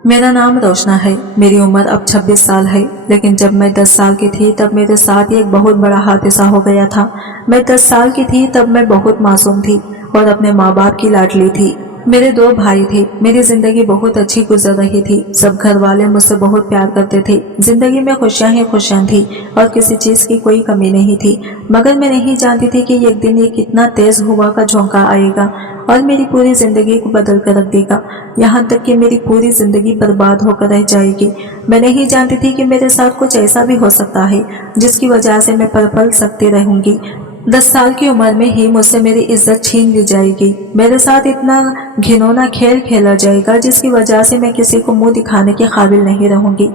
मेरा नाम रोशना है। मेरी उम्र अब 26 साल है, लेकिन जब मैं 10 साल की थी तब मेरे साथ एक बहुत बड़ा हादसा हो गया था। मैं 10 साल की थी तब मैं बहुत मासूम थी और अपने माँ बाप की लाडली थी। मेरे 2 भाई थे। मेरी जिंदगी बहुत अच्छी गुजर रही थी। सब घर वाले मुझसे बहुत प्यार करते थे। जिंदगी में खुशियां ही खुशियां थी और किसी चीज की कोई कमी नहीं थी। मगर मैं नहीं जानती थी कि एक दिन ये कितना तेज हवा का झोंका आएगा और मेरी पूरी जिंदगी को बदल कर रख देगा। यहाँ तक कि मेरी पूरी जिंदगी बर्बाद होकर रह जाएगी। मैं नहीं जानती थी कि मेरे साथ कुछ ऐसा भी हो सकता है जिसकी वजह से मैं पल पल सकती रहूंगी। 10 साल की उम्र में ही मुझसे मेरी इज्जत छीन ली जाएगी। मेरे साथ इतना घिनौना खेल खेला जाएगा जिसकी वजह से मैं किसी को मुंह दिखाने के काबिल नहीं रहूंगी।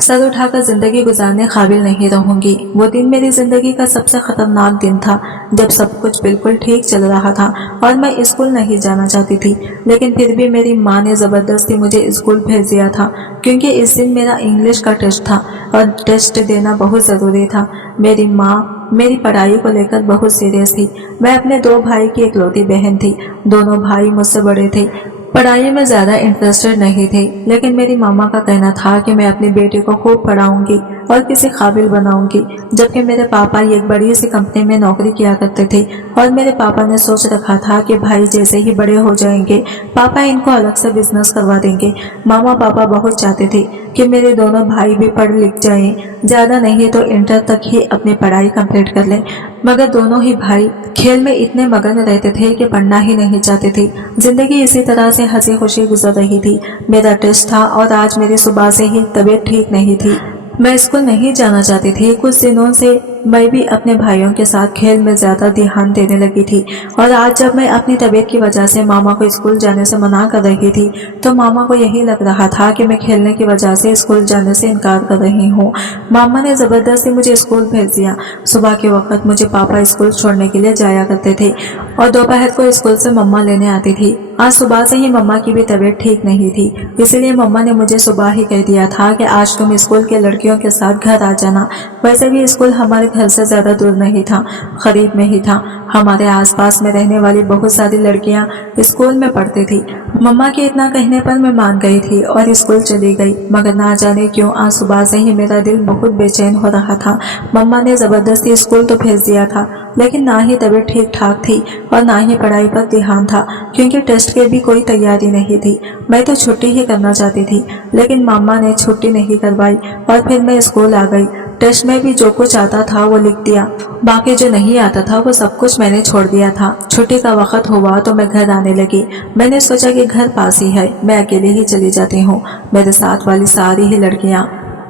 सर उठाकर जिंदगी गुजारने काबिल नहीं रहूंगी। वो दिन मेरी जिंदगी का सबसे खतरनाक दिन था, जब सब कुछ बिल्कुल ठीक चल रहा था और मैं स्कूल नहीं जाना चाहती थी, लेकिन फिर भी मेरी माँ ने जबरदस्ती मुझे स्कूल भेज दिया था, क्योंकि इस दिन मेरा इंग्लिश का टेस्ट था और टेस्ट देना बहुत जरूरी था। मेरी माँ मेरी पढ़ाई को लेकर बहुत सीरियस थी। मैं अपने 2 भाई की इकलौती बहन थी। दोनों भाई मुझसे बड़े थे, पढ़ाई में ज्यादा इंटरेस्टेड नहीं थे, लेकिन मेरी मामा का कहना था कि मैं अपनी बेटी को खूब पढ़ाऊंगी और किसी काबिल बनाऊंगी। जबकि मेरे पापा एक बड़ी सी कंपनी में नौकरी किया करते थे और मेरे पापा ने सोच रखा था कि भाई जैसे ही बड़े हो जाएंगे पापा इनको अलग से बिजनेस करवा देंगे। मामा पापा बहुत चाहते थे कि मेरे दोनों भाई भी पढ़ लिख जाएं, ज्यादा नहीं तो इंटर तक ही अपनी पढ़ाई कंप्लीट कर लें। मगर दोनों ही भाई खेल में इतने मगन रहते थे कि पढ़ना ही नहीं चाहते थे। जिंदगी इसी तरह से हंसी खुशी गुजर रही थी। मेरा टेस्ट था और आज मेरी सुबह से ही तबीयत ठीक नहीं थी। मैं स्कूल नहीं जाना चाहती थी। कुछ दिनों से मैं भी अपने भाइयों के साथ खेल में ज्यादा ध्यान देने लगी थी और आज जब मैं अपनी तबीयत की वजह से मामा को स्कूल जाने से मना कर रही थी तो मामा को यही लग रहा था कि मैं खेलने की वजह से स्कूल जाने से इनकार कर रही हूँ। मामा ने जबरदस्ती मुझे स्कूल भेज दिया। सुबह के वक्त मुझे पापा स्कूल छोड़ने के लिए जाया करते थे और दोपहर को स्कूल से मम्मा लेने आती थी। आज सुबह से ही मम्मा की भी तबीयत ठीक नहीं थी, इसलिए मम्मा ने मुझे सुबह ही कह दिया था कि आज तुम स्कूल के लड़कियों के साथ घर आ जाना। वैसे भी स्कूल हमारे घर से ज्यादा दूर नहीं था, करीब में ही था। हमारे आसपास में रहने वाली बहुत सारी लड़कियां स्कूल में पढ़ती थी। मम्मा के इतना कहने पर मैं मान गई थी और स्कूल चली गई। मगर ना जाने क्यों आज सुबह से ही मेरा दिल बहुत बेचैन हो रहा था। मम्मा ने जबरदस्ती स्कूल तो भेज दिया था, लेकिन ना ही तबीयत ठीक ठाक थी और ना ही पढ़ाई पर ध्यान था, क्योंकि टेस्ट की भी कोई तैयारी नहीं थी। मैं तो छुट्टी ही करना चाहती थी, लेकिन मामा ने छुट्टी नहीं करवाई और फिर मैं स्कूल आ गई। टेस्ट में भी जो कुछ आता था वो लिख दिया, बाकी जो नहीं आता था वो सब कुछ मैंने छोड़ दिया था। छुट्टी का वक्त हुआ तो मैं घर आने लगी। मैंने सोचा कि घर पास ही है, मैं अकेले ही चली जाती हूँ। मेरे साथ वाली सारी ही लड़कियां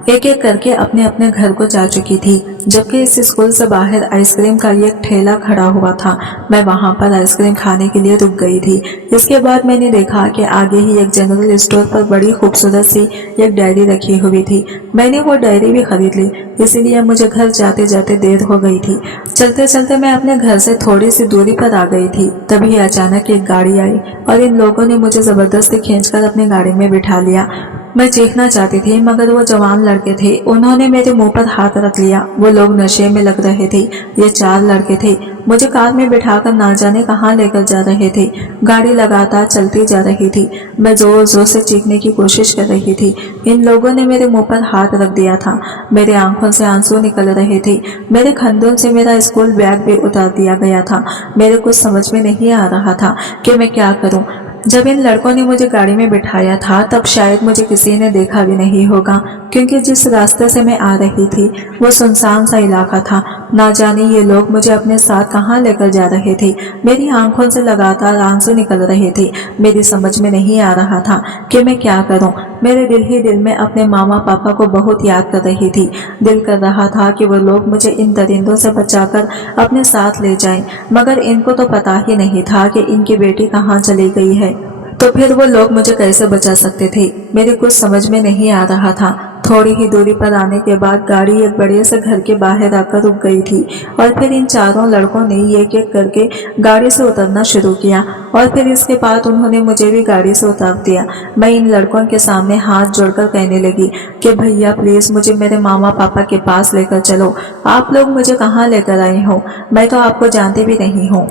एक एक करके अपने अपने घर को जा चुकी थी, जबकि इस स्कूल से बाहर आइसक्रीम का एक ठेला खड़ा हुआ था। मैं वहां पर आइसक्रीम खाने के लिए रुक गई थी। इसके बाद मैंने देखा कि आगे ही एक जनरल स्टोर पर बड़ी खूबसूरत सी एक डायरी रखी हुई थी। मैंने वो डायरी भी खरीद ली, इसीलिए मुझे घर जाते जाते देर हो गई थी। चलते चलते मैं अपने घर से थोड़ी सी दूरी पर आ गई थी। तभी अचानक एक गाड़ी आई और इन लोगों ने मुझे जबरदस्ती खींचकर अपनी गाड़ी में बिठा लिया। मैं चीखना चाहती थी, मगर वो जवान लड़के थे, उन्होंने मेरे मुंह पर हाथ रख लिया। वो लोग नशे में लग रहे थे। ये 4 लड़के थे, मुझे कार में बिठाकर ना जाने कहां लेकर जा रहे थे। गाड़ी लगातार चलती जा रही थी। मैं जोर जोर से चीखने की कोशिश कर रही थी। इन लोगों ने मेरे मुंह पर हाथ रख दिया था। मेरे आंखों से आंसू निकल रहे थे। मेरे खंडों से मेरा स्कूल बैग भी उतार दिया गया था। मेरे कुछ समझ में नहीं आ रहा था कि मैं क्या करूं। जब इन लड़कों ने मुझे गाड़ी में बिठाया था तब शायद मुझे किसी ने देखा भी नहीं होगा, क्योंकि जिस रास्ते से मैं आ रही थी वो सुनसान सा इलाका था। ना जाने ये लोग मुझे अपने साथ कहां लेकर जा रहे थे। मेरी आंखों से लगातार आंसू निकल रहे थे। मेरी समझ में नहीं आ रहा था कि मैं क्या करूं। मेरे दिल ही दिल में अपने मामा पापा को बहुत याद कर रही थी। दिल कर रहा था कि वो लोग मुझे इन दरिंदों से बचाकर अपने साथ ले जाएं, मगर इनको तो पता ही नहीं था कि इनकी बेटी कहाँ चली गई है। तो फिर वो लोग मुझे कैसे बचा सकते थे, मेरे कुछ समझ में नहीं आ रहा था। थोड़ी ही दूरी पर आने के बाद गाड़ी एक बड़े से घर के बाहर आकर रुक गई थी और फिर इन 4 लड़कों ने एक एक करके गाड़ी से उतरना शुरू किया और फिर इसके बाद उन्होंने मुझे भी गाड़ी से उतार दिया। मैं इन लड़कों के सामने हाथ जोड़कर कहने लगी कि भैया प्लीज मुझे मेरे मामा पापा के पास लेकर चलो। आप लोग मुझे कहाँ लेकर आए हो, मैं तो आपको जानती भी नहीं हूँ।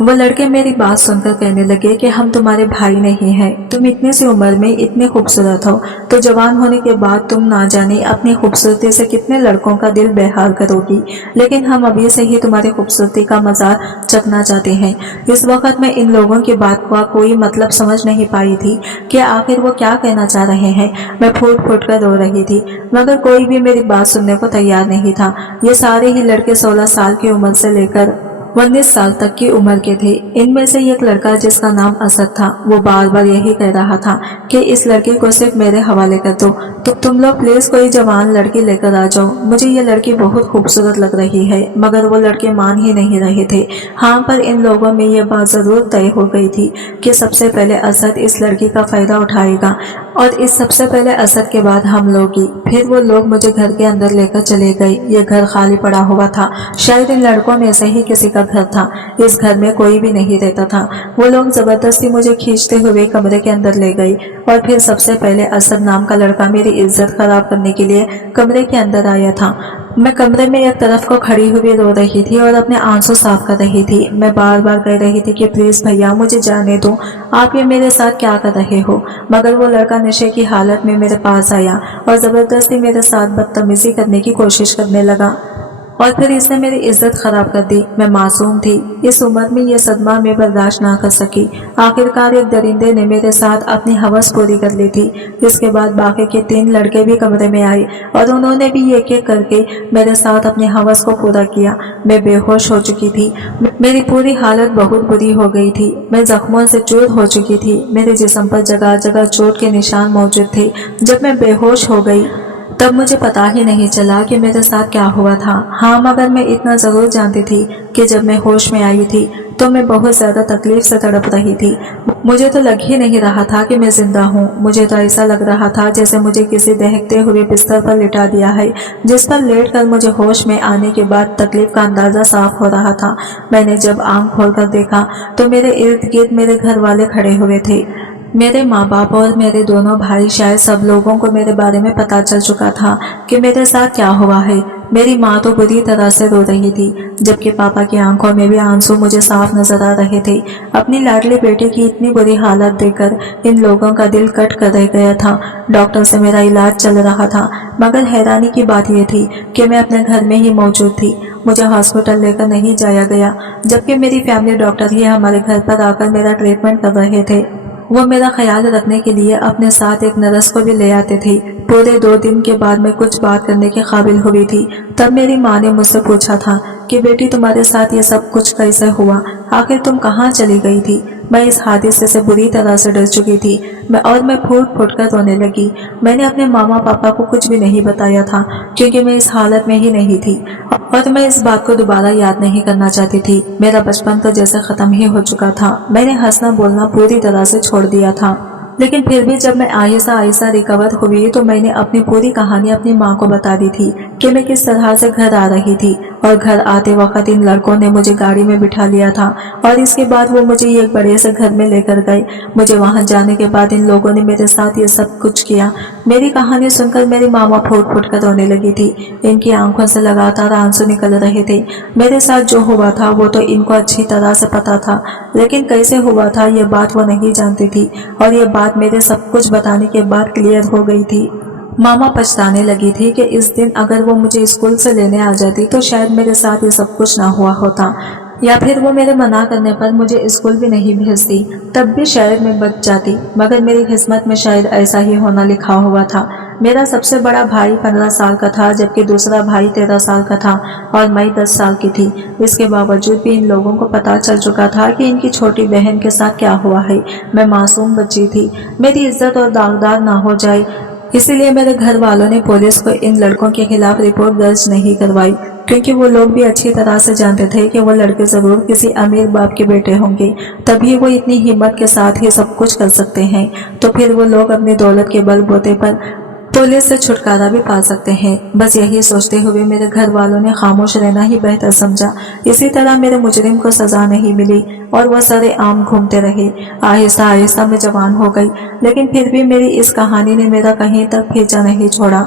वो लड़के मेरी बात सुनकर कहने लगे कि हम तुम्हारे भाई नहीं हैं। तुम इतनी सी उम्र में इतने खूबसूरत हो तो जवान होने के बाद तुम ना जाने अपनी खूबसूरती से कितने लड़कों का दिल बेहाल करोगी, लेकिन हम अभी से ही तुम्हारी खूबसूरती का मजाक चखना चाहते हैं। इस वक्त मैं इन लोगों की बात का कोई मतलब समझ नहीं पाई थी कि आखिर वो क्या कहना चाह रहे हैं। मैं फूट फूट कर रो रही थी, मगर कोई भी मेरी बात सुनने को तैयार नहीं था। ये सारे ही लड़के 16 साल की उम्र से लेकर 19 साल तक की उम्र के थे। इनमें से एक लड़का जिसका नाम असद था, वो बार बार यही कह रहा था कि इस लड़की को सिर्फ मेरे हवाले कर दो, तो तुम लोग प्लीज कोई जवान लड़की लेकर आ जाओ, मुझे ये लड़की बहुत खूबसूरत लग रही है। मगर वो लड़के मान ही नहीं रहे थे। हाँ, पर इन लोगों में ये बात जरूर तय हो गई थी कि सबसे पहले असद इस लड़की का फायदा उठाएगा और इस सबसे पहले असद के बाद हम लोग ही। फिर वो लोग मुझे घर के अंदर लेकर चले गए। ये घर खाली पड़ा हुआ था, शायद इन लड़कों में से ही किसी का घर था। इस घर में कोई भी नहीं रहता था। वो लोग जबरदस्ती मुझे खींचते हुए कमरे के अंदर ले गए और फिर सबसे पहले असद नाम का लड़का मेरी इज्जत खराब करने के लिए कमरे के अंदर आया था। मैं कमरे में एक तरफ को खड़ी हुई रो रही थी और अपने आंसू साफ कर रही थी। मैं बार बार कह रही थी कि प्लीज भैया मुझे जाने दो, आप ये मेरे साथ क्या कर रहे हो। मगर वो लड़का नशे की हालत में मेरे पास आया और जबरदस्ती मेरे साथ बदतमीजी करने की कोशिश करने लगा और फिर इसने मेरी इज्जत खराब कर दी। मैं मासूम थी, इस उम्र में ये सदमा मैं बर्दाश्त ना कर सकी। आखिरकार एक दरिंदे ने मेरे साथ अपनी हवस पूरी कर ली थी। इसके बाद बाकी के 3 लड़के भी कमरे में आए और उन्होंने भी एक एक करके मेरे साथ अपनी हवस को पूरा किया। मैं बेहोश हो चुकी थी। मेरी पूरी हालत बहुत बुरी हो गई थी। मैं जख्मों से चूर हो चुकी थी। मेरे जिस्म पर जगह जगह चोट के निशान मौजूद थे। जब मैं बेहोश हो गई तब मुझे पता ही नहीं चला कि मेरे साथ क्या हुआ था। हाँ, मगर मैं इतना जरूर जानती थी कि जब मैं होश में आई थी तो मैं बहुत ज्यादा तकलीफ से तड़प रही थी। मुझे तो लग ही नहीं रहा था कि मैं जिंदा हूँ। मुझे तो ऐसा लग रहा था जैसे मुझे किसी दहकते हुए बिस्तर पर लिटा दिया है, जिस पर लेटकर मुझे होश में आने के बाद तकलीफ का अंदाजा साफ हो रहा था। मैंने जब आंख खोलकर देखा तो मेरे इर्द गिर्द मेरे घर वाले खड़े हुए थे। मेरे माँ बाप और मेरे दोनों भाई, शायद सब लोगों को मेरे बारे में पता चल चुका था कि मेरे साथ क्या हुआ है। मेरी माँ तो बुरी तरह से रो रही थी, जबकि पापा की आंखों में भी आंसू मुझे साफ नजर आ रहे थे। अपनी लाडली बेटी की इतनी बुरी हालत देखकर इन लोगों का दिल कट कर रह गया था। डॉक्टर से मेरा इलाज चल रहा था, मगर हैरानी की बात यह थी कि मैं अपने घर में ही मौजूद थी। मुझे हॉस्पिटल लेकर नहीं जाया गया, जबकि मेरी फैमिली डॉक्टर ही हमारे घर पर आकर मेरा ट्रीटमेंट कर रहे थे। वो मेरा ख्याल रखने के लिए अपने साथ एक नर्स को भी ले आते थे। पूरे 2 दिन के बाद मैं कुछ बात करने के काबिल हुई थी। तब मेरी माँ ने मुझसे पूछा था कि बेटी तुम्हारे साथ ये सब कुछ कैसे हुआ, आखिर तुम कहाँ चली गई थी। मैं इस हादसे से बुरी तरह से डर चुकी थी। मैं फूट फूट कर रोने लगी। मैंने अपने मामा पापा को कुछ भी नहीं बताया था, क्योंकि मैं इस हालत में ही नहीं थी और मैं इस बात को दोबारा याद नहीं करना चाहती थी। मेरा बचपन तो जैसे खत्म ही हो चुका था। मैंने हंसना बोलना पूरी तरह से छोड़ दिया था। लेकिन फिर भी जब मैं आहिस्ता आहिस्ता रिकवर हुई तो मैंने अपनी पूरी कहानी अपनी माँ को बता दी थी कि मैं किस तरह से घर आ रही थी। और घर आते वक्त इन लड़कों ने मुझे गाड़ी में बिठा लिया था और इसके बाद वो मुझे एक बड़े से घर में लेकर गए। मुझे वहां जाने के बाद इन लोगों ने मेरे साथ ये सब कुछ किया। मेरी कहानी सुनकर मेरी मामा फूट फूट कर रोने लगी थी। इनकी आंखों से लगातार आंसू निकल रहे थे। मेरे साथ जो हुआ था वो तो इनको अच्छी तरह से पता था, लेकिन कैसे हुआ था ये बात वो नहीं जानती थी और ये बात मेरे सब कुछ बताने के बाद क्लियर हो गई थी। मामा पछताने लगी थी कि इस दिन अगर वो मुझे स्कूल से लेने आ जाती तो शायद मेरे साथ ये सब कुछ ना हुआ होता, या फिर वो मेरे मना करने पर मुझे स्कूल भी नहीं भेजती, तब भी शायद मैं बच जाती। मगर मेरी किस्मत में शायद ऐसा ही होना लिखा हुआ था। मेरा सबसे बड़ा भाई 15 साल का था, जबकि दूसरा भाई 13 साल का था और मैं 10 साल की थी। इसके बावजूद भी इन लोगों को पता चल चुका था कि इनकी छोटी बहन के साथ क्या हुआ है। मैं मासूम बच्ची थी, मेरी इज्जत और दागदार ना हो जाए, इसीलिए मेरे घर वालों ने पुलिस को इन लड़कों के खिलाफ रिपोर्ट दर्ज नहीं करवाई, क्योंकि वो लोग भी अच्छी तरह से जानते थे कि वो लड़के जरूर किसी अमीर बाप के बेटे होंगे, तभी वो इतनी हिम्मत के साथ ही सब कुछ कर सकते हैं। तो फिर वो लोग अपनी दौलत के बलबूते पर पुलिस से छुटकारा भी पा सकते हैं। बस यही सोचते हुए मेरे घर वालों ने खामोश रहना ही बेहतर समझा। इसी तरह मेरे मुजरिम को सजा नहीं मिली और वह सरे आम घूमते रहे। आहिस्ता आहिस्ता मैं जवान हो गई, लेकिन फिर भी मेरी इस कहानी ने मेरा कहीं तक पीछा नहीं छोड़ा,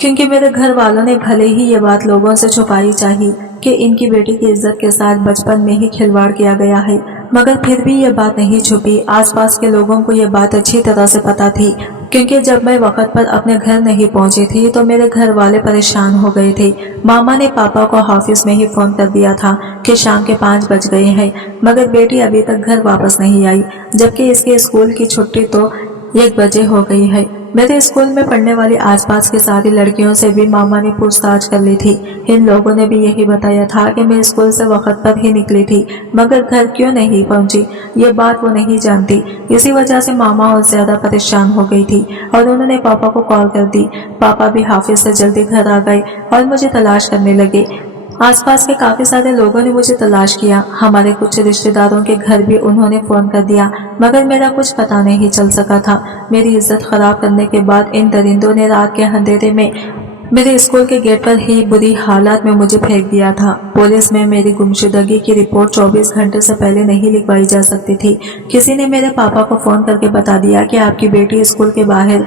क्योंकि मेरे घर वालों ने भले ही ये बात लोगों से छुपाई चाहिए कि इनकी बेटी की इज्जत के साथ बचपन में ही खिलवाड़ किया गया है, मगर फिर भी ये बात नहीं छुपी। आसपास के लोगों को ये बात अच्छी तरह से पता थी, क्योंकि जब मैं वक्त पर अपने घर नहीं पहुंची थी तो मेरे घर वाले परेशान हो गए थे। मामा ने पापा को ऑफिस में ही फोन कर दिया था कि शाम के 5 बज गए हैं, मगर बेटी अभी तक घर वापस नहीं आई, जबकि इसके स्कूल की छुट्टी तो 1 बजे हो गई है। मेरे स्कूल में पढ़ने वाली आसपास की सारी लड़कियों से भी मामा ने पूछताछ कर ली थी। इन लोगों ने भी यही बताया था कि मैं स्कूल से वक्त पर ही निकली थी, मगर घर क्यों नहीं पहुंची ये बात वो नहीं जानती। इसी वजह से मामा और ज्यादा परेशान हो गई थी और उन्होंने पापा को कॉल कर दी। पापा भी ऑफिस से जल्दी घर आ गए और मुझे तलाश करने लगे। आसपास के काफी सारे लोगों ने मुझे तलाश किया। हमारे कुछ रिश्तेदारों के घर भी उन्होंने फोन कर दिया, मगर मेरा कुछ पता नहीं चल सका था। मेरी इज्जत खराब करने के बाद इन दरिंदों ने रात के अंधेरे में मेरे स्कूल के गेट पर ही बुरी हालात में मुझे फेंक दिया था। पुलिस में मेरी गुमशुदगी की रिपोर्ट 24 घंटे से पहले नहीं लिखवाई जा सकती थी। किसी ने मेरे पापा को फोन करके बता दिया कि आपकी बेटी स्कूल के बाहर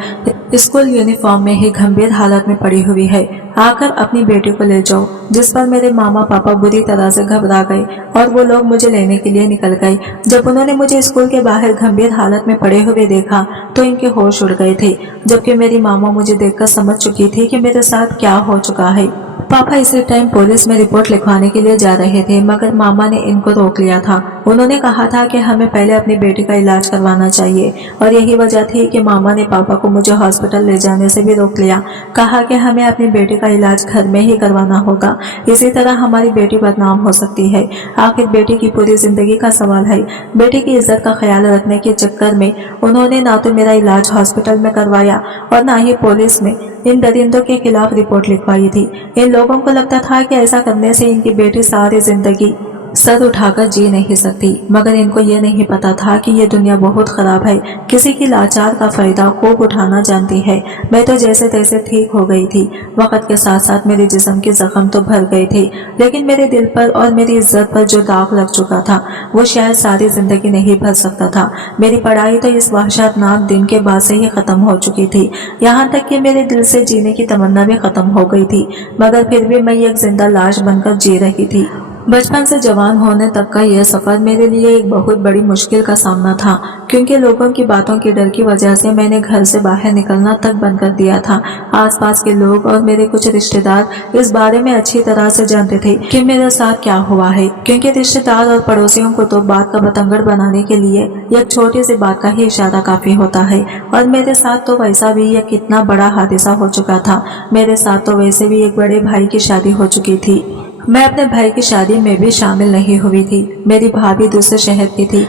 स्कूल यूनिफॉर्म में ही गंभीर हालत में पड़ी हुई है, आकर अपनी बेटी को ले जाओ। जिस पर मेरे मामा पापा बुरी तरह से घबरा गए और वो लोग मुझे लेने के लिए निकल गए। जब उन्होंने मुझे स्कूल के बाहर गंभीर हालत में पड़े हुए देखा तो इनके होश उड़ गए थे, जबकि मेरी मामा मुझे देखकर समझ चुकी थी कि मेरे साथ क्या हो चुका है। पापा इसी टाइम पुलिस में रिपोर्ट लिखवाने के लिए जा रहे थे, मगर मामा ने इनको रोक लिया था। उन्होंने कहा था कि हमें पहले अपनी बेटी का इलाज करवाना चाहिए, और यही वजह थी कि मामा ने पापा को मुझे हॉस्पिटल ले जाने से भी रोक लिया। कहा कि हमें अपनी बेटी का इलाज घर में ही करवाना होगा, इसी तरह हमारी बेटी बदनाम हो सकती है। आखिर बेटी की पूरी जिंदगी का सवाल है। बेटी की इज्जत का ख्याल रखने के चक्कर में उन्होंने ना तो मेरा इलाज हॉस्पिटल में करवाया और ना ही पुलिस में इन दरिंदों के खिलाफ रिपोर्ट लिखवाई थी। इन लोगों को लगता था कि ऐसा करने से इनकी बेटी सारी जिंदगी सर उठाकर जी नहीं सकती, मगर इनको ये नहीं पता था कि ये दुनिया बहुत खराब है। किसी की लाचार का फायदा खूब उठाना जानती है। मैं तो जैसे तैसे ठीक हो गई थी। वक्त के साथ साथ मेरे जिस्म के जख्म तो भर गए थे, लेकिन मेरे दिल पर और मेरी इज्जत पर जो दाग लग चुका था वो शायद सारी जिंदगी नहीं भर सकता था। मेरी पढ़ाई तो इस वहशतनाक दिन के बाद से ही खत्म हो चुकी थी। यहाँ तक कि मेरे दिल से जीने की तमन्ना भी खत्म हो गई थी, मगर फिर भी मैं एक जिंदा लाश बनकर जी रही थी। बचपन से जवान होने तक का यह सफर मेरे लिए एक बहुत बड़ी मुश्किल का सामना था, क्योंकि लोगों की बातों के डर की वजह से मैंने घर से बाहर निकलना तक बंद कर दिया था। आसपास के लोग और मेरे कुछ रिश्तेदार इस बारे में अच्छी तरह से जानते थे कि मेरे साथ क्या हुआ है, क्योंकि रिश्तेदार और पड़ोसियों को तो बात का बतंगड़ बनाने के लिए एक छोटी सी बात का ही इशारा काफी होता है। और मेरे साथ तो वैसा भी एक कितना बड़ा हादसा हो चुका था। मेरे साथ तो वैसे भी एक बड़े भाई की शादी हो चुकी थी। मैं अपने भाई की शादी में भी शामिल नहीं हुई थी। मेरी भाभी दूसरे शहर की थी।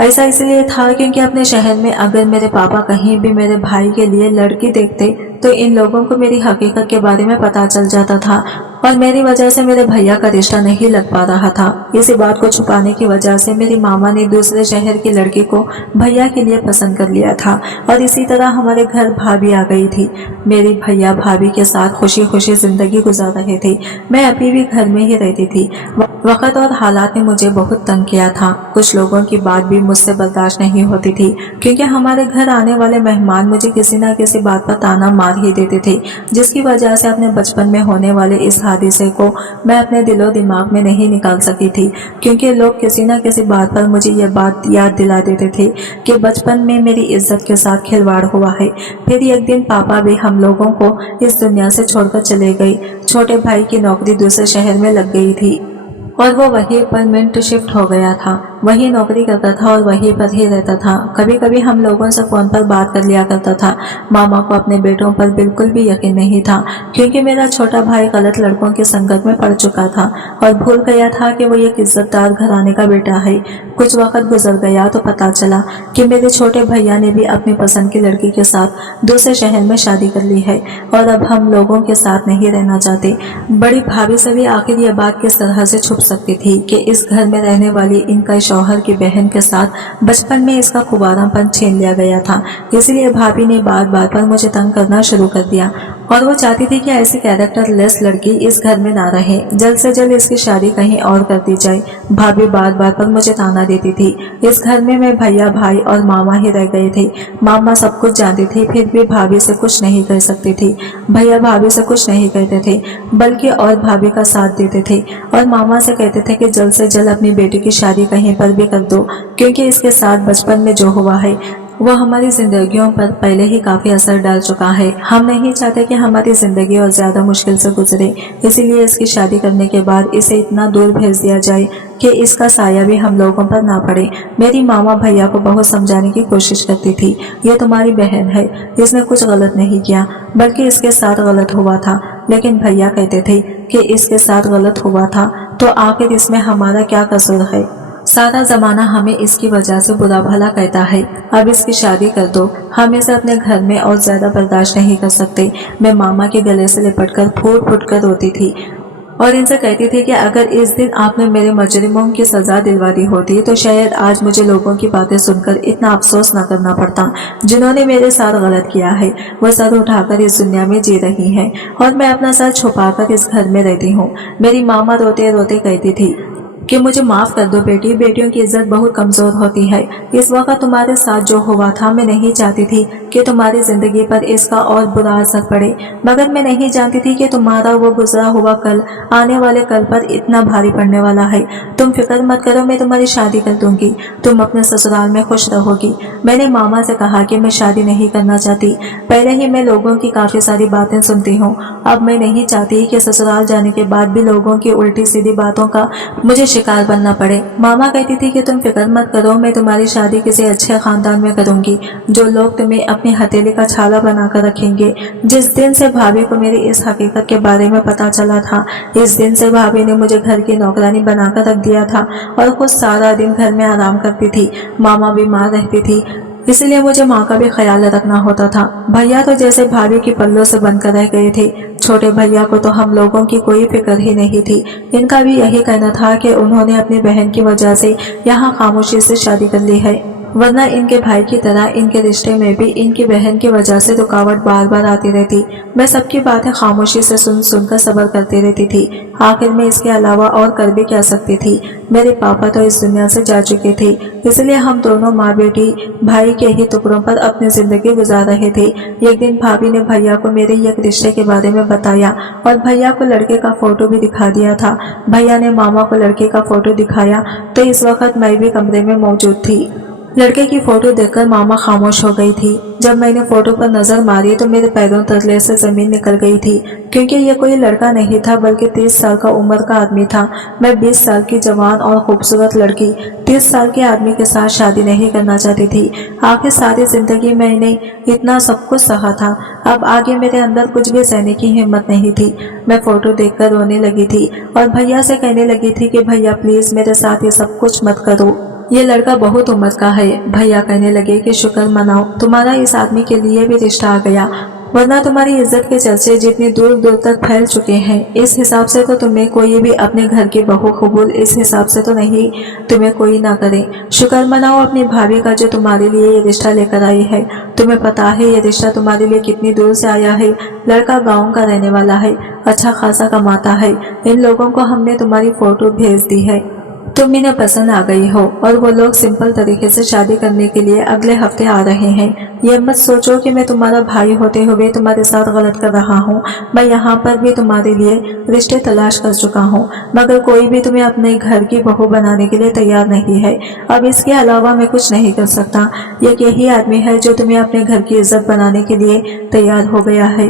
ऐसा इसलिए था क्योंकि अपने शहर में अगर मेरे पापा कहीं भी मेरे भाई के लिए लड़की देखते तो इन लोगों को मेरी हकीकत के बारे में पता चल जाता था, और मेरी वजह से मेरे भैया का रिश्ता नहीं लग पा रहा था। इसी बात को छुपाने की वजह से मेरी मामा ने दूसरे शहर की लड़की को भैया के लिए पसंद कर लिया था, और इसी तरह हमारे घर भाभी आ गई थी। मेरी भैया भाभी के साथ खुशी खुशी जिंदगी गुजार रहे थे। मैं अभी भी घर में ही रहती थी। वक्त और हालात ने मुझे बहुत तंग किया था। कुछ लोगों की बात भी मुझसे बर्दाश्त नहीं होती थी, क्योंकि हमारे घर आने वाले मेहमान मुझे किसी न किसी बात पर ताना मार ही देते थे, जिसकी वजह से अपने बचपन में होने वाले इस हादसे को मैं अपने दिलो दिमाग में नहीं निकाल सकी थी, क्योंकि लोग किसी न किसी बात पर मुझे यह बात याद दिला देते थे कि बचपन में मेरी इज्जत के साथ खिलवाड़ हुआ है। फिर एक दिन पापा भी हम लोगों को इस दुनिया से छोड़कर चले गए। छोटे भाई की नौकरी दूसरे शहर में लग गई थी और वो वहीं परमानेंट शिफ्ट हो गया था। वही नौकरी करता था और वहीं पर ही रहता था। कभी कभी हम लोगों से फोन पर बात कर लिया करता था। मामा को अपने बेटों पर बिल्कुल भी यकीन नहीं था, क्योंकि मेरा छोटा भाई गलत लड़कों की संगत में पड़ चुका था और भूल गया था कि वो एक इज्जतदार घराने का बेटा है। कुछ वक्त गुजर गया तो पता चला कि मेरे छोटे भैया ने भी अपनी पसंद की लड़की के साथ दूसरे शहर में शादी कर ली है और अब हम लोगों के साथ नहीं रहना चाहते। बड़ी भाभी से भी आखिर यह बात किस तरह से छुप सकती थी कि इस घर में रहने वाली इनका शौहर की बहन के साथ बचपन में इसका कुंवारापन छीन लिया गया था। इसलिए भाभी ने बार बार पर मुझे तंग करना शुरू कर दिया। और वो चाहती थी कि ऐसी कैरेक्टर लेस लड़की इस घर में ना रहे, जल्द से जल्द इसकी शादी कहीं और कर दी जाए। भाभी बार बार पर मुझे ताना देती थी। इस घर में मैं भैया, भाई और मामा ही रह गए थे। मामा सब कुछ जानती थी, फिर भी भाभी से कुछ नहीं कर सकती थी। भैया भाभी से कुछ नहीं कहते थे, बल्कि और भाभी का साथ देते थे और मामा से कहते थे कि जल्द से जल्द अपनी बेटी की शादी कहीं पर भी कर दो, क्योंकि इसके साथ बचपन में जो हुआ है वो हमारी जिंदगियों पर पहले ही काफी असर डाल चुका है। हम नहीं चाहते कि हमारी जिंदगी और ज्यादा मुश्किल से गुजरे, इसीलिए इसकी शादी करने के बाद इसे इतना दूर भेज दिया जाए कि इसका साया भी हम लोगों पर ना पड़े। मेरी मामा भैया को बहुत समझाने की कोशिश करती थी, ये तुम्हारी बहन है, इसने कुछ गलत नहीं किया, बल्कि इसके साथ गलत हुआ था। लेकिन भैया कहते थे कि इसके साथ गलत हुआ था तो आखिर इसमें हमारा क्या कसूर है। सारा जमाना हमें इसकी वजह से बुरा भला कहता है, अब इसकी शादी कर दो, हम इसे अपने घर में और ज्यादा बर्दाश्त नहीं कर सकते। मैं मामा के गले से लिपटकर फूट फूट कर रोती थी और इनसे कहती थी कि अगर इस दिन आपने मेरे मुजरिमों की सजा दिलवा दी होती तो शायद आज मुझे लोगों की बातें सुनकर इतना अफसोस न करना पड़ता। जिन्होंने मेरे साथ गलत किया है वो सर उठाकर इस दुनिया में जी रही हैं और मैं अपना सर छुपाकर इस घर में रहती हूँ। मेरी मामा रोते रोते कहती थी कि मुझे माफ कर दो बेटी, बेटियों की इज्जत बहुत कमजोर होती है। इस वक्त तुम्हारे साथ जो हुआ था, मैं नहीं चाहती थी कि तुम्हारी जिंदगी पर इसका और बुरा असर पड़े, मगर मैं नहीं जानती थी कि तुम्हारा वो गुजरा हुआ कल आने वाले कल पर इतना भारी पड़ने वाला है। तुम फिक्र मत करो, मैं तुम्हारी शादी कर दूंगी, तुम अपने ससुराल में खुश रहोगी। मैंने मामा से कहा कि मैं शादी नहीं करना चाहती, पहले ही मैं लोगों की काफी सारी बातें सुनती हूँ, अब मैं नहीं चाहती कि ससुराल जाने के बाद भी लोगों की उल्टी सीधी बातों का मुझे शिकार बनना पड़े। मामा कहती थी कि तुम फिक्र मत करो, मैं तुम्हारी शादी किसी अच्छे खानदान में करूंगी, जो लोग तुम्हें अपनी हथेली का छाला बनाकर रखेंगे। जिस दिन से भाभी को मेरी इस हकीकत के बारे में पता चला था, इस दिन से भाभी ने मुझे घर की नौकरानी बनाकर रख दिया था और खुद सारा दिन घर में आराम करती थी। मामा बीमार रहती थी, इसलिए मुझे माँ का भी ख्याल रखना होता था। भैया तो जैसे भाभी की पल्लों से बनकर रह गए थे। छोटे भैया को तो हम लोगों की कोई फिक्र ही नहीं थी। इनका भी यही कहना था कि उन्होंने अपनी बहन की वजह से यहाँ खामोशी से शादी कर ली है, वरना इनके भाई की तरह इनके रिश्ते में भी इनकी बहन की वजह से रुकावट बार बार आती रहती। मैं सबकी बातें खामोशी से सुन सुनकर सब्र करती रहती थी। आखिर में इसके अलावा और कर भी क्या सकती थी। मेरे पापा तो इस दुनिया से जा चुके थे, इसलिए हम दोनों माँ बेटी भाई के ही टुकड़ों पर अपनी जिंदगी गुजार रहे थे। एक दिन भाभी ने भैया को मेरे एक रिश्ते के बारे में बताया और भैया को लड़के का फोटो भी दिखा दिया था। भैया ने मामा को लड़के का फोटो दिखाया तो इस वक्त मैं भी कमरे में मौजूद थी। लड़के की फोटो देखकर मामा खामोश हो गई थी। जब मैंने फोटो पर नजर मारी तो मेरे पैरों तले से जमीन निकल गई थी, क्योंकि ये कोई लड़का नहीं था बल्कि 30 साल का उम्र का आदमी था। मैं 20 साल की जवान और खूबसूरत लड़की 30 साल के आदमी के साथ शादी नहीं करना चाहती थी। आखिर सारी जिंदगी मैंने इतना सब कुछ सहा था, अब आगे मेरे अंदर कुछ भी सहने की हिम्मत नहीं थी। मैं फोटो देखकर रोने लगी थी और भैया से कहने लगी थी कि भैया प्लीज मेरे साथ ये सब कुछ मत करो, ये लड़का बहुत उम्र का है। भैया कहने लगे कि शुक्र मनाओ, तुम्हारा इस आदमी के लिए भी रिश्ता आ गया, वरना तुम्हारी इज्जत के चर्चे जितनी दूर दूर तक फैल चुके हैं। इस हिसाब से तो तुम्हें कोई भी अपने घर की बहू कबूल इस हिसाब से तो नहीं तुम्हें कोई ना करे। शुक्र मनाओ अपनी भाभी का जो तुम्हारे लिए ये रिश्ता लेकर आई है। तुम्हें पता है ये रिश्ता तुम्हारे लिए कितनी दूर से आया है। लड़का गाँव का रहने वाला है, अच्छा खासा कमाता है। इन लोगों को हमने तुम्हारी फोटो भेज दी है, तुम इन्हें पसंद आ गई हो और वो लोग सिंपल तरीके से शादी करने के लिए अगले हफ्ते आ रहे हैं। ये मत सोचो कि मैं तुम्हारा भाई होते हुए तुम्हारे साथ गलत कर रहा हूँ। मैं यहाँ पर भी तुम्हारे लिए रिश्ते तलाश कर चुका हूँ, मगर कोई भी तुम्हें अपने घर की बहू बनाने के लिए तैयार नहीं है। अब इसके अलावा मैं कुछ नहीं कर सकता। ये यही आदमी है जो तुम्हें अपने घर की इज्जत बनाने के लिए तैयार हो गया है,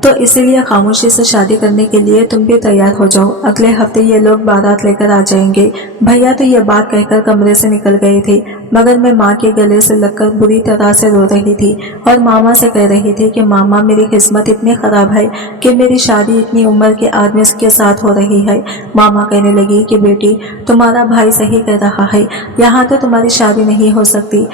तो इसीलिए खामोशी से शादी करने के लिए तुम भी तैयार हो जाओ। अगले हफ्ते ये लोग बारात लेकर आ जाएंगे। भैया तो ये बात कहकर कमरे से निकल गए थे, मगर मैं माँ के गले से लगकर बुरी तरह से रो रही थी और मामा से कह रही थी कि मामा मेरी किस्मत इतनी खराब है कि मेरी शादी इतनी उम्र के आदमी के साथ हो रही है। मामा कहने लगी कि बेटी तुम्हारा भाई सही कह रहा है, यहाँ तो तुम्हारी शादी नहीं हो सकती।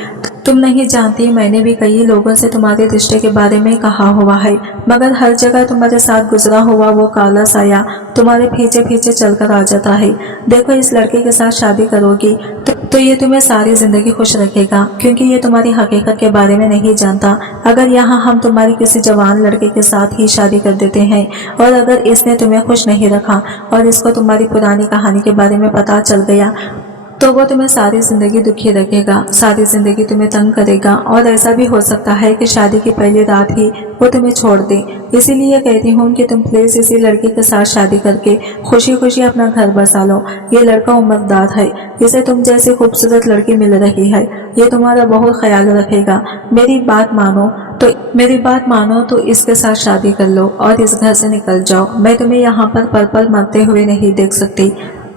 तुम नहीं जानती, मैंने भी कई लोगों से तुम्हारे रिश्ते के बारे में कहा हुआ है, मगर हर जगह तुम्हारे साथ गुजरा हुआ वो काला साया तुम्हारे पीछे पीछे चलकर आ जाता है। देखो, इस लड़के के साथ शादी करोगी तो ये तुम्हें सारी जिंदगी खुश रखेगा, क्योंकि ये तुम्हारी हकीकत के बारे में नहीं जानता। अगर यहाँ हम तुम्हारी किसी जवान लड़के के साथ ही शादी कर देते हैं और अगर इसने तुम्हें खुश नहीं रखा और इसको तुम्हारी पुरानी कहानी के बारे में पता चल गया तो वो तुम्हें सारी जिंदगी दुखी रखेगा, सारी जिंदगी तुम्हें तंग करेगा और ऐसा भी हो सकता है कि शादी की पहली रात ही वो तुम्हें छोड़ दे। इसीलिए कहती हूँ कि तुम प्लीज इसी लड़की के साथ शादी करके खुशी खुशी अपना घर बसा लो। ये लड़का उम्रदार है, इसे तुम जैसी खूबसूरत लड़की मिल रही है, ये तुम्हारा बहुत ख्याल रखेगा। मेरी बात मानो तो इसके साथ शादी कर लो और इस घर से निकल जाओ। मैं तुम्हें यहाँ पर पल पल मरते हुए नहीं देख सकती।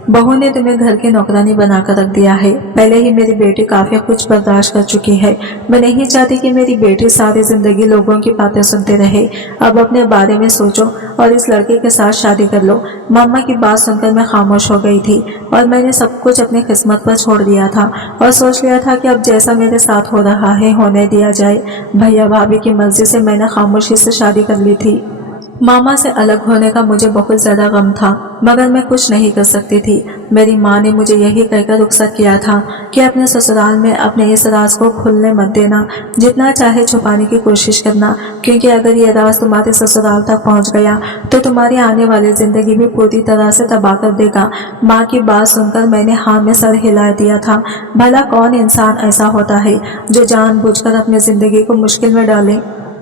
बहू ने तुम्हें घर की नौकरानी बनाकर रख दिया है। पहले ही मेरी बेटी काफी कुछ बर्दाश्त कर चुकी है। मैं नहीं चाहती कि मेरी बेटी सारी जिंदगी लोगों की बातें सुनते रहे। अब अपने बारे में सोचो और इस लड़के के साथ शादी कर लो। मामा की बात सुनकर मैं खामोश हो गई थी और मैंने सब कुछ अपनी किस्मत पर छोड़ दिया था और सोच लिया था कि अब जैसा मेरे साथ हो रहा है होने दिया जाए। भैया भाभी की मर्जी से मैंने खामोशी से शादी कर ली थी। मामा से अलग होने का मुझे बहुत ज्यादा गम था, मगर मैं कुछ नहीं कर सकती थी। मेरी माँ ने मुझे यही कहकर रुखसत किया था कि अपने ससुराल में अपने इस राज को खुलने मत देना, जितना चाहे छुपाने की कोशिश करना, क्योंकि अगर ये राज तुम्हारे ससुराल तक पहुँच गया तो तुम्हारी आने वाली जिंदगी भी पूरी तरह से तबाह कर देगा। माँ की बात सुनकर मैंने हाँ में सर हिला दिया था। भला कौन इंसान ऐसा होता है जो जानबूझकर अपनी जिंदगी को मुश्किल में डाले,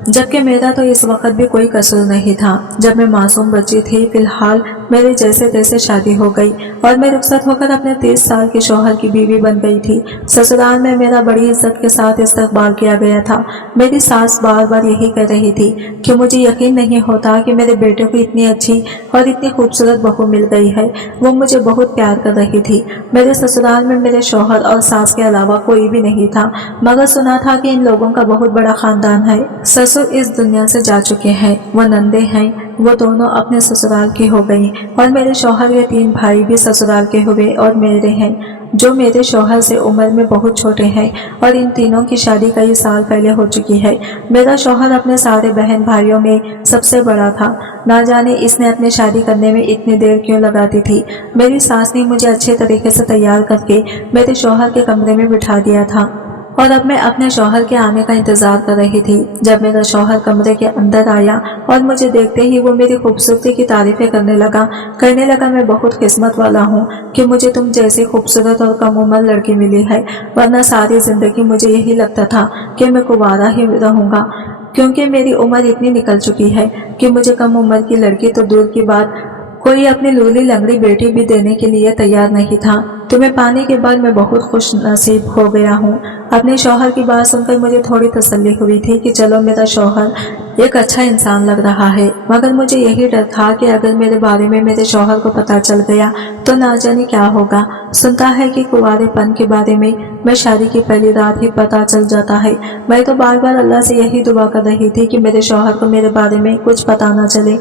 जबकि मेरा तो इस वक्त भी कोई कसूर नहीं था। जब मैं मासूम बच्ची थी, फिलहाल मेरे जैसे तैसे शादी हो गई और मैं रुखसत होकर अपने 30 साल के शौहर की बीवी बन गई थी। ससुराल में मेरा बड़ी इज्जत के साथ इस्तकबाल किया गया था। मेरी सास बार बार यही कह रही थी कि मुझे यकीन नहीं होता कि मेरे बेटे को इतनी अच्छी और इतनी खूबसूरत बहू मिल गई है। वो मुझे बहुत प्यार कर रही थी। मेरे ससुराल में मेरे शौहर और सास के अलावा कोई भी नहीं था, मगर सुना था कि इन लोगों का बहुत बड़ा खानदान है। ससुर इस दुनिया से जा चुके हैं, वो नंदे हैं, वो दोनों अपने ससुराल की हो गई और मेरे शौहर के 3 भाई भी ससुराल के हुए और मेरे हैं, जो मेरे शौहर से उम्र में बहुत छोटे हैं और इन तीनों की शादी कई साल पहले हो चुकी है। मेरा शौहर अपने सारे बहन भाइयों में सबसे बड़ा था। ना जाने इसने अपनी शादी करने में इतनी देर क्यों लगाती थी। मेरी सास ने मुझे अच्छे तरीके से तैयार करके मेरे शौहर के कमरे में बिठा दिया था और अब मैं अपने शौहर के आने का इंतजार कर रही थी। जब मेरा शौहर कमरे के अंदर आया और मुझे देखते ही वो मेरी खूबसूरती की तारीफें कहने लगा मैं बहुत किस्मत वाला हूँ कि मुझे तुम जैसी खूबसूरत और कम उम्र लड़की मिली है, वरना सारी जिंदगी मुझे यही लगता था कि मैं कुंवारा ही रहूंगा, क्योंकि मेरी उम्र इतनी निकल चुकी है कि मुझे कम उम्र की लड़की तो दूर की बात, कोई अपनी लूली लंगड़ी बेटी भी देने के लिए तैयार नहीं था। तुम्हें पाने के बाद मैं बहुत खुश नसीब हो गया हूँ। अपने शौहर की बात सुनकर मुझे थोड़ी तसल्ली हुई थी कि चलो मेरा शौहर एक अच्छा इंसान लग रहा है, मगर मुझे यही डर था कि अगर मेरे बारे में मेरे शौहर को पता चल गया तो ना जाने क्या होगा। सुनता है कि कुंवारेपन के बारे में मैं शादी की पहली रात ही पता चल जाता है। मैं तो बार बार अल्लाह से यही दुआ कर रही थी कि मेरे शौहर को मेरे बारे में कुछ पता ना चले,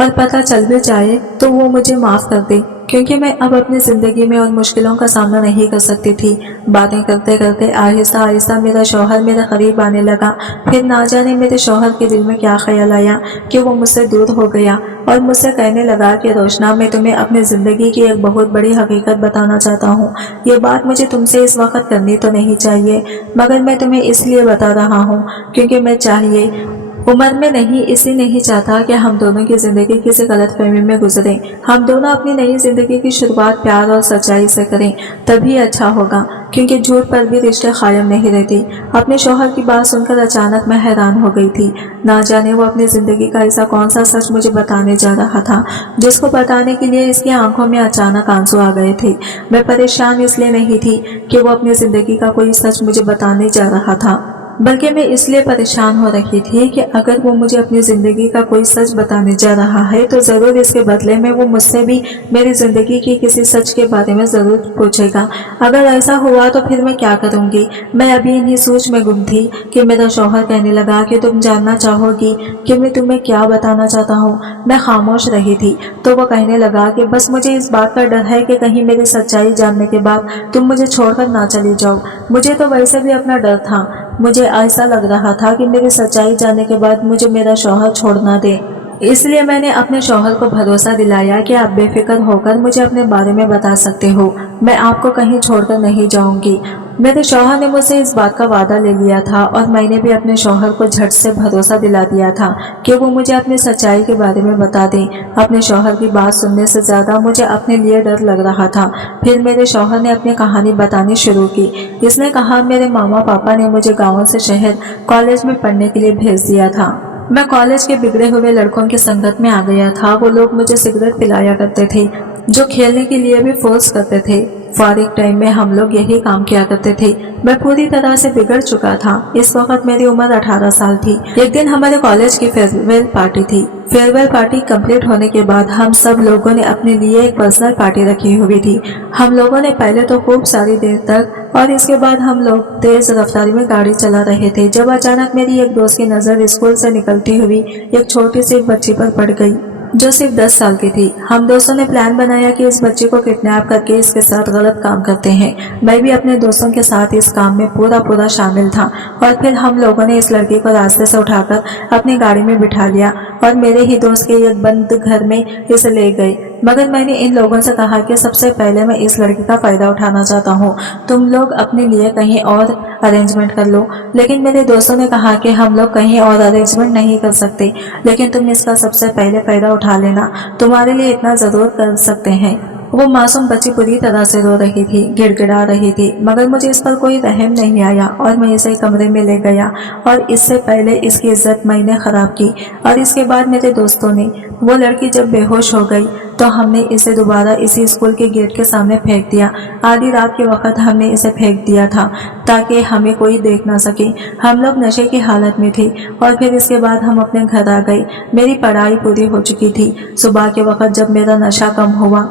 और पता चल भी जाए तो वो मुझे माफ कर दे, क्योंकि मैं अब अपनी जिंदगी में और मुश्किलों का सामना नहीं कर सकती थी। बातें करते करते आहिस्ता आहिस्ता मेरा शौहर मेरे करीब आने लगा। फिर ना जाने मेरे शौहर के दिल में क्या ख्याल आया कि वो मुझसे दूर हो गया और मुझसे कहने लगा कि रोशना, मैं तुम्हें अपनी जिंदगी की एक बहुत बड़ी हकीकत बताना चाहता हूँ। ये बात मुझे तुमसे इस वक्त करनी तो नहीं चाहिए, मगर मैं तुम्हें इसलिए बता रहा हूँ क्योंकि मैं चाहिए उम्र में नहीं चाहता कि हम दोनों की जिंदगी किसी गलतफहमी में गुजरे। हम दोनों अपनी नई जिंदगी की शुरुआत प्यार और सच्चाई से करें, तभी अच्छा होगा, क्योंकि झूठ पर भी रिश्ते कायम नहीं रहते। अपने शौहर की बात सुनकर अचानक मैं हैरान हो गई थी। ना जाने वो अपनी जिंदगी का ऐसा कौन सा सच मुझे बताने जा रहा था जिसको बताने के लिए इसकी आंखों में अचानक आंसू आ गए थे। मैं परेशान इसलिए नहीं थी कि वो अपनी जिंदगी का कोई सच मुझे बताने जा रहा था, बल्कि मैं इसलिए परेशान हो रही थी कि अगर वो मुझे अपनी ज़िंदगी का कोई सच बताने जा रहा है तो ज़रूर इसके बदले में वो मुझसे भी मेरी ज़िंदगी की किसी सच के बारे में ज़रूर पूछेगा। अगर ऐसा हुआ तो फिर मैं क्या करूँगी। मैं अभी इन्हीं सोच में गुम थी कि मेरा शौहर कहने लगा कि तुम जानना चाहोगी कि मैं तुम्हें क्या बताना चाहता हूँ। मैं खामोश रही थी तो वो कहने लगा कि बस मुझे इस बात का डर है कि कहीं मेरी सच्चाई जानने के बाद तुम मुझे छोड़कर ना चली जाओ। मुझे तो वैसे भी अपना डर था। मुझे ऐसा लग रहा था कि मेरी सच्चाई जानने के बाद मुझे मेरा शौहर छोड़ ना दे। इसलिए मैंने अपने शौहर को भरोसा दिलाया कि आप बेफिक्र होकर मुझे अपने बारे में बता सकते हो, मैं आपको कहीं छोड़कर नहीं जाऊंगी। मेरे शौहर ने मुझसे इस बात का वादा ले लिया था और मैंने भी अपने शौहर को झट से भरोसा दिला दिया था कि वो मुझे अपनी सच्चाई के बारे में बता दें। अपने शौहर की बात सुनने से ज़्यादा मुझे अपने लिए डर लग रहा था। फिर मेरे शौहर ने अपनी कहानी बतानी शुरू की। इसने कहा, मेरे मामा पापा ने मुझे गाँव से शहर कॉलेज में पढ़ने के लिए भेज दिया था। मैं कॉलेज के बिगड़े हुए लड़कों की संगत में आ गया था। वो लोग मुझे सिगरेट पिलाया करते थे, जो खेलने के लिए भी फोर्स करते थे। फारिग टाइम में हम लोग यही काम किया करते थे। मैं पूरी तरह से बिगड़ चुका था। इस वक्त मेरी उम्र 18 साल थी। एक दिन हमारे कॉलेज की फेयरवेल पार्टी थी। फेयरवेल पार्टी कंप्लीट होने के बाद हम सब लोगों ने अपने लिए एक पर्सनल पार्टी रखी हुई थी। हम लोगों ने पहले तो खूब सारी देर तक और इसके बाद हम लोग तेज रफ्तारी में गाड़ी चला रहे थे जब अचानक मेरी एक दोस्त की नज़र स्कूल से निकलती हुई एक छोटी सी बच्ची पर पड़ गई जो सिर्फ 10 साल की थी। हम दोस्तों ने प्लान बनाया कि इस बच्ची को किडनैप करके इसके साथ गलत काम करते हैं। मैं भी अपने दोस्तों के साथ इस काम में पूरा शामिल था और फिर हम लोगों ने इस लड़की को रास्ते से उठाकर अपनी गाड़ी में बिठा लिया और मेरे ही दोस्त के एक बंद घर में इसे ले गए। मगर मैंने इन लोगों से कहा कि सबसे पहले मैं इस लड़की का फ़ायदा उठाना चाहता हूँ, तुम लोग अपने लिए कहीं और अरेंजमेंट कर लो। लेकिन मेरे दोस्तों ने कहा कि हम लोग कहीं और अरेंजमेंट नहीं कर सकते, लेकिन तुम इसका सबसे पहले फ़ायदा उठा लेना, तुम्हारे लिए इतना ज़रूर कर सकते हैं। वो मासूम बच्ची पूरी तरह से रो रही थी, गिड़गिड़ा रही थी, मगर मुझे इस पर कोई रहम नहीं आया और मैं इसे कमरे में ले गया और इससे पहले इसकी इज्जत मैंने ख़राब की और इसके बाद मेरे दोस्तों ने। वो लड़की जब बेहोश हो गई तो हमने इसे दोबारा इसी स्कूल के गेट के सामने फेंक दिया। आधी रात के वक्त हमने इसे फेंक दिया था ताकि हमें कोई देख ना सके। हम लोग नशे की हालत में थे और फिर इसके बाद हम अपने घर आ गए। मेरी पढ़ाई पूरी हो चुकी थी। सुबह के वक्त जब मेरा नशा कम हुआ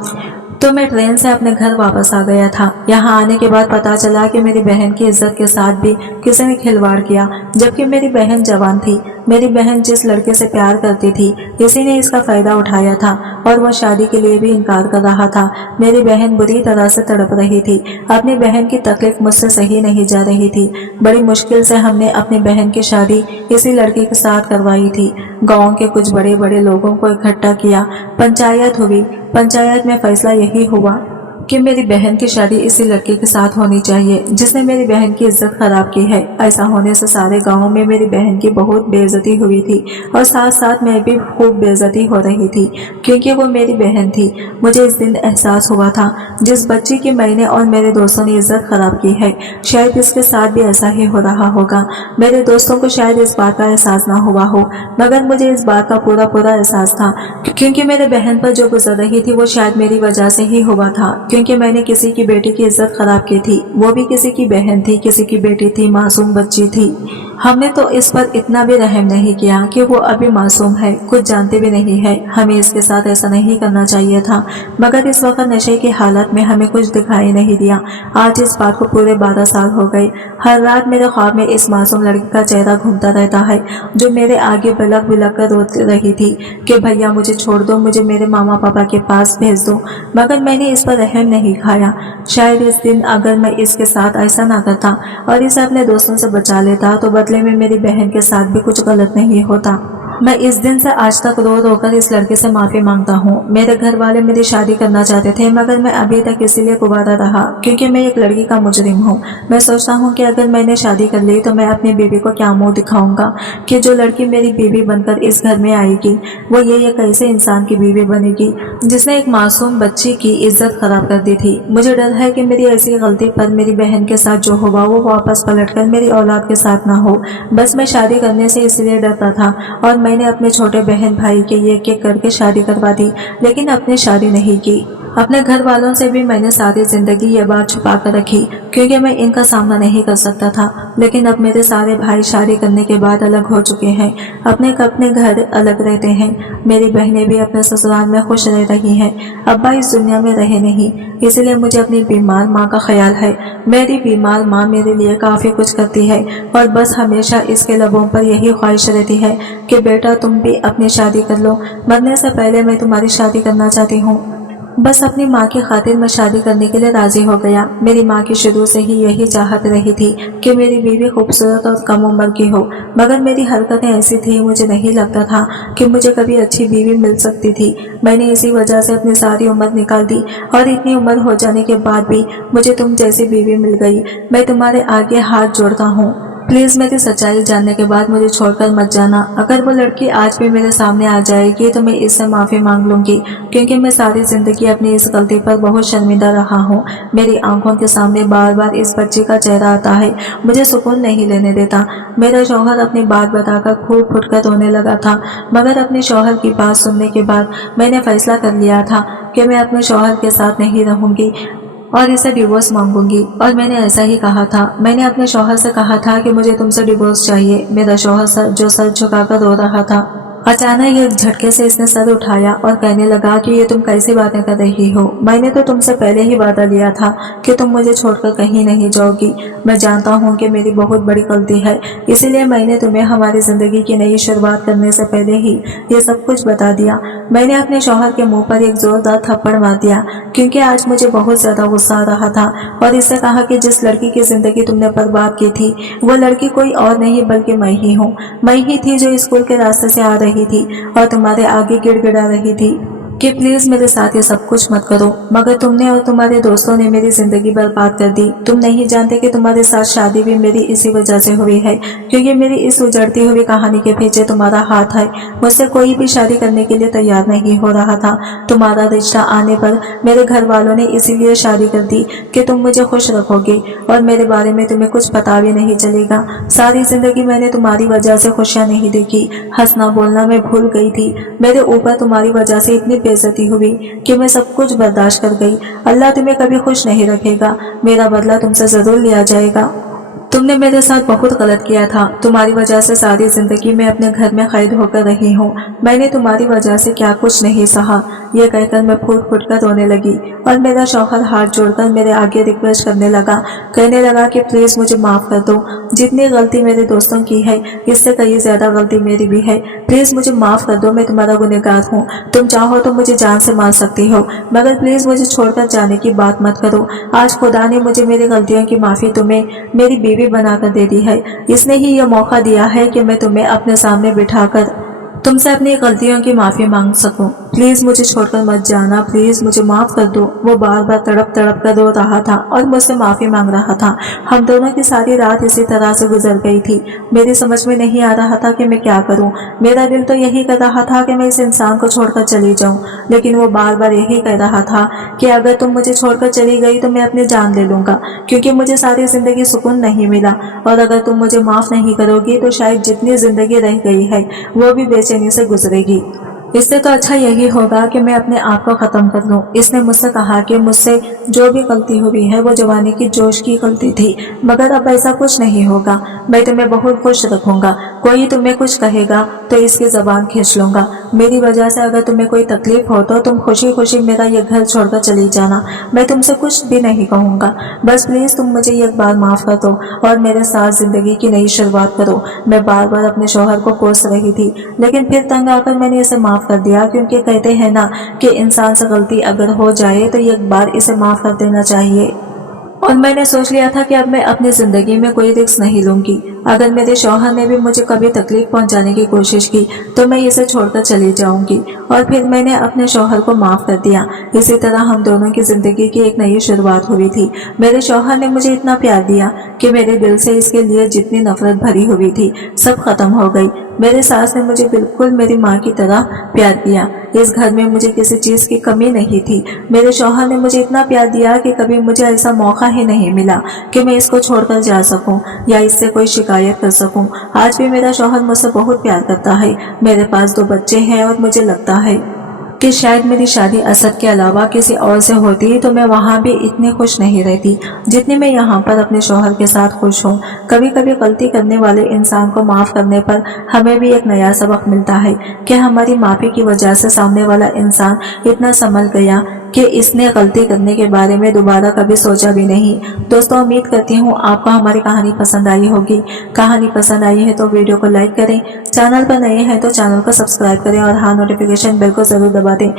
तो मैं ट्रेन से अपने घर वापस आ गया था। यहाँ आने के बाद पता चला कि मेरी बहन की इज्जत के साथ भी किसी ने खिलवाड़ किया, जबकि मेरी बहन जवान थी। मेरी बहन जिस लड़के से प्यार करती थी किसी ने इसका फ़ायदा उठाया था और वह शादी के लिए भी इनकार कर रहा था। मेरी बहन बुरी तरह से तड़प रही थी। अपनी बहन की तकलीफ मुझसे सही नहीं जा रही थी। बड़ी मुश्किल से हमने अपनी बहन की शादी इसी लड़के के साथ करवाई थी। गाँव के कुछ बड़े बड़े लोगों को इकट्ठा किया, पंचायत हुई। पंचायत में फैसला यही हुआ कि मेरी बहन की शादी इसी लड़के के साथ होनी चाहिए जिसने मेरी बहन की इज्जत खराब की है। ऐसा होने से सारे गांव में मेरी बहन की बहुत बेइज्जती हुई थी और साथ साथ मैं भी खूब बेइज्जती हो रही थी क्योंकि वो मेरी बहन थी। मुझे इस दिन एहसास हुआ था जिस बच्ची की मैंने और मेरे दोस्तों ने इज्जत खराब की है, शायद इसके साथ भी ऐसा ही हो रहा होगा। मेरे दोस्तों को शायद इस बात का एहसास ना हुआ हो, मगर मुझे इस बात का पूरा एहसास था क्योंकि मेरे बहन पर जो गुजर रही थी वो शायद मेरी वजह से ही हुआ था, क्योंकि मैंने किसी की बेटी की इज्जत खराब की थी। वो भी किसी की बहन थी, किसी की बेटी थी, मासूम बच्ची थी। हमने तो इस पर इतना भी रहम नहीं किया कि वो अभी मासूम है, कुछ जानते भी नहीं है। हमें इसके साथ ऐसा नहीं करना चाहिए था, मगर इस वक्त नशे की हालत में हमें कुछ दिखाई नहीं दिया। आज इस बात को पूरे 12 साल हो गए। हर रात मेरे ख्वाब में इस मासूम लड़की का चेहरा घूमता रहता है जो मेरे आगे बिलक कर रो रही थी कि भैया मुझे छोड़ दो, मुझे मेरे मामा पापा के पास भेज दो। मगर मैंने इस पर रहम नहीं खाया। शायद इस दिन अगर मैं इसके साथ ऐसा ना करता और इसे अपने दोस्तों से बचा लेता तो बदले में मेरी बहन के साथ भी कुछ गलत नहीं होता। मैं इस दिन से आज तक रो कर इस लड़के से माफ़ी मांगता हूँ। मेरे घर वाले मेरी शादी करना चाहते थे, मगर मैं अभी तक इसीलिए कुंवारा रहा क्योंकि मैं एक लड़की का मुजरिम हूँ। मैं सोचता हूँ कि अगर मैंने शादी कर ली तो मैं अपनी बीवी को क्या मुंह दिखाऊंगा कि जो लड़की मेरी बीवी बनकर इस घर में आएगी वो ये एक ऐसे इंसान की बीवी बनेगी जिसने एक मासूम बच्ची की इज्जत खराब कर दी थी। मुझे डर है कि मेरी ऐसी गलती पर मेरी बहन के साथ जो हुआ वो वापस पलटकर मेरी औलाद के साथ ना हो। बस मैं शादी करने से इसलिए डरता था और मैंने अपने छोटे बहन भाई के एक एक करके शादी करवा दी, लेकिन अपनी शादी नहीं की। अपने घर वालों से भी मैंने सारी जिंदगी ये बात छुपा कर रखी, क्योंकि मैं इनका सामना नहीं कर सकता था। लेकिन अब मेरे सारे भाई शादी करने के बाद अलग हो चुके हैं, अपने अपने घर अलग रहते हैं। मेरी बहनें भी अपने ससुराल में खुश रह रही हैं। अब्बा इस दुनिया में रहे नहीं, इसलिए मुझे अपनी बीमार माँ का ख्याल है। मेरी बीमार माँ मेरे लिए काफ़ी कुछ करती है, और बस हमेशा इसके लबों पर यही ख्वाहिश रहती है कि बेटा तुम भी अपनी शादी कर लो, मरने से पहले मैं तुम्हारी शादी करना चाहती हूँ। बस अपनी माँ की खातिर मैं शादी करने के लिए राजी हो गया। मेरी माँ की शुरू से ही यही चाहत रही थी कि मेरी बीवी खूबसूरत और कम उम्र की हो, मगर मेरी हरकतें ऐसी थी, मुझे नहीं लगता था कि मुझे कभी अच्छी बीवी मिल सकती थी। मैंने इसी वजह से अपनी सारी उम्र निकाल दी, और इतनी उम्र हो जाने के बाद भी मुझे तुम जैसी बीवी मिल गई। मैं तुम्हारे आगे हाथ जोड़ता हूँ, प्लीज मेरी सच्चाई जानने के बाद मुझे छोड़कर मत जाना। अगर वो लड़की आज भी मेरे सामने आ जाएगी तो मैं इससे माफी मांग लूंगी, क्योंकि मैं सारी जिंदगी अपनी इस गलती पर बहुत शर्मिंदा रहा हूँ। मेरी आंखों के सामने बार बार इस बच्ची का चेहरा आता है, मुझे सुकून नहीं लेने देता। मेरा शौहर अपनी बात बताकर खूब फुटकर रोने लगा था, मगर अपने शौहर की बात सुनने के बाद मैंने फैसला कर लिया था कि मैं अपने शौहर के साथ नहीं रहूंगी और इसे डिवोर्स मांगूंगी। और मैंने ऐसा ही कहा था। मैंने अपने शौहर से कहा था कि मुझे तुमसे डिवोर्स चाहिए। मेरा शौहर जो सर झुकाकर रो रहा था, अचानक एक झटके से इसने सर उठाया और कहने लगा कि ये तुम कैसी बातें कर रही हो। मैंने तो तुमसे पहले ही वादा लिया था कि तुम मुझे छोड़कर कहीं नहीं जाओगी। मैं जानता हूँ कि मेरी बहुत बड़ी गलती है, इसीलिए मैंने तुम्हें हमारी जिंदगी की नई शुरुआत करने से पहले ही ये सब कुछ बता दिया। मैंने अपने शौहर के मुंह पर एक जोरदार थप्पड़ मार दिया, क्योंकि आज मुझे बहुत ज्यादा गुस्सा आ रहा था, और इससे कहा कि जिस लड़की की जिंदगी तुमने बर्बाद की थी वो लड़की कोई और नहीं बल्कि मैं ही हूँ। मैं ही थी जो स्कूल के रास्ते से आ रही थी और तुम्हारे आगे गिड़गिड़ा रही थी कि प्लीज मेरे साथ ये सब कुछ मत करो, मगर तुमने और तुम्हारे दोस्तों ने मेरी जिंदगी बर्बाद कर दी। तुम नहीं जानते कि तुम्हारे साथ शादी भी मेरी इसी वजह से हुई है, क्योंकि मेरी इस उजड़ती हुई कहानी के पीछे तुम्हारा हाथ है। मुझसे कोई भी शादी करने के लिए तैयार नहीं हो रहा था। तुम्हारा रिश्ता आने पर मेरे घर वालों ने इसीलिए शादी कर दी कि तुम मुझे खुश रखोगे और मेरे बारे में तुम्हें कुछ पता भी नहीं चलेगा। सारी जिंदगी मैंने तुम्हारी वजह से खुशियां नहीं देखी, हंसना बोलना मैं भूल गई थी। मेरे ऊपर तुम्हारी वजह से इतनी बेइज्जती हुई कि मैं सब कुछ बर्दाश्त कर गई। अल्लाह तुम्हें कभी खुश नहीं रखेगा, मेरा बदला तुमसे जरूर लिया जाएगा। तुमने मेरे साथ बहुत गलत किया था। तुम्हारी वजह से सारी जिंदगी मैं अपने घर में कैद होकर रही हूँ। मैंने तुम्हारी वजह से क्या कुछ नहीं सहा। ये कहकर मैं फूट फूट कर रोने लगी, और मेरा शौहर हाथ जोड़कर मेरे आगे रिक्वेस्ट करने लगा, कहने लगा कि प्लीज मुझे माफ कर दो। जितनी गलती मेरे दोस्तों की है इससे कई ज्यादा गलती मेरी भी है। प्लीज मुझे माफ कर दो, मैं तुम्हारा गुनहगार हूँ। तुम चाहो तो मुझे जान से मार सकती हो, मगर प्लीज मुझे छोड़कर जाने की बात मत करो। आज खुदा ने मुझे मेरी गलतियों की माफी तुम्हें मेरी बीवी बनाकर दे दी है। इसने ही यह मौका दिया है कि मैं तुम्हें अपने सामने बिठाकर तुमसे अपनी गलतियों की माफी मांग सकूं। प्लीज मुझे छोड़कर मत जाना, प्लीज मुझे माफ कर दो। वो बार बार तड़प तड़प कर रो रहा था और मुझसे माफी मांग रहा था। हम दोनों की सारी रात इसी तरह से गुजर गई थी। मेरी समझ में नहीं आ रहा था कि मैं क्या करूं। मेरा दिल तो यही कर रहा था कि मैं इस इंसान को छोड़कर चली जाऊं, लेकिन वो बार बार यही कह रहा था कि अगर तुम मुझे छोड़कर चली गई तो मैं अपनी जान ले लूंगा, क्योंकि मुझे सारी जिंदगी सुकून नहीं मिला, और अगर तुम मुझे माफ नहीं करोगी तो शायद जितनी जिंदगी रह गई है वो भी बेचैनी से गुजरेगी। इससे तो अच्छा यही होगा कि मैं अपने आप को खत्म कर लूं। इसने मुझसे कहा कि मुझसे जो भी गलती हुई है वो जवानी की जोश की गलती थी, मगर अब ऐसा कुछ नहीं होगा। मैं तुम्हें बहुत खुश रखूंगा। कोई तुम्हें कुछ कहेगा तो इसकी जबान खींच लूंगा। मेरी वजह से अगर तुम्हें कोई तकलीफ हो तो तुम खुशी खुशी मेरा ये घर छोड़कर चली जाना। मैं तुमसे कुछ भी नहीं कहूंगा। बस प्लीज तुम मुझे एक बार माफ कर दो और मेरे साथ जिंदगी की नई शुरुआत करो। मैं बार बार अपने शौहर को कोस रही थी, लेकिन फिर तंग आकर मैंने इसे माफ कर दिया, क्योंकि कहते हैं ना कि इंसान से गलती अगर हो जाए तो एक बार इसे माफ कर देना चाहिए। और मैंने सोच लिया था कि अब मैं अपनी जिंदगी में कोई रिस्क नहीं लूंगी। अगर मेरे शौहर ने भी मुझे कभी तकलीफ पहुंचाने की कोशिश की तो मैं इसे छोड़कर चली जाऊंगी। और फिर मैंने अपने शौहर को माफ कर दिया। इसी तरह हम दोनों की जिंदगी की एक नई शुरुआत हुई थी। मेरे शौहर ने मुझे इतना प्यार दिया कि मेरे दिल से इसके लिए जितनी नफरत भरी हुई थी सब खत्म हो गई। मेरे सास ने मुझे बिल्कुल मेरी माँ की तरह प्यार किया। इस घर में मुझे किसी चीज की कमी नहीं थी। मेरे शौहर ने मुझे इतना प्यार दिया कि कभी मुझे ऐसा मौका ही नहीं मिला कि मैं इसको छोड़कर जा सकूं या इससे कोई शिकायत कर सकूं। आज भी मेरा शौहर मुझसे बहुत प्यार करता है। मेरे पास 2 बच्चे हैं और मुझे लगता है کہ शायद मेरी शादी असद के अलावा किसी और से होती तो मैं वहाँ भी इतनी खुश नहीं रहती जितनी मैं यहाँ पर अपने शौहर के साथ खुश हूँ। कभी कभी गलती करने वाले इंसान को माफ़ करने पर हमें भी एक नया सबक मिलता है कि हमारी माफ़ी की वजह से सामने वाला इंसान इतना संभल गया कि इसने गलती करने के बारे में दोबारा कभी सोचा भी नहीं। दोस्तों, उम्मीद करती हूँ आपको हमारी कहानी पसंद आई होगी। कहानी पसंद आई है तो वीडियो को लाइक करें, चैनल पर नए हैं तो चैनल को सब्सक्राइब करें और हाँ, नोटिफिकेशन बेल को ज़रूर दबा दें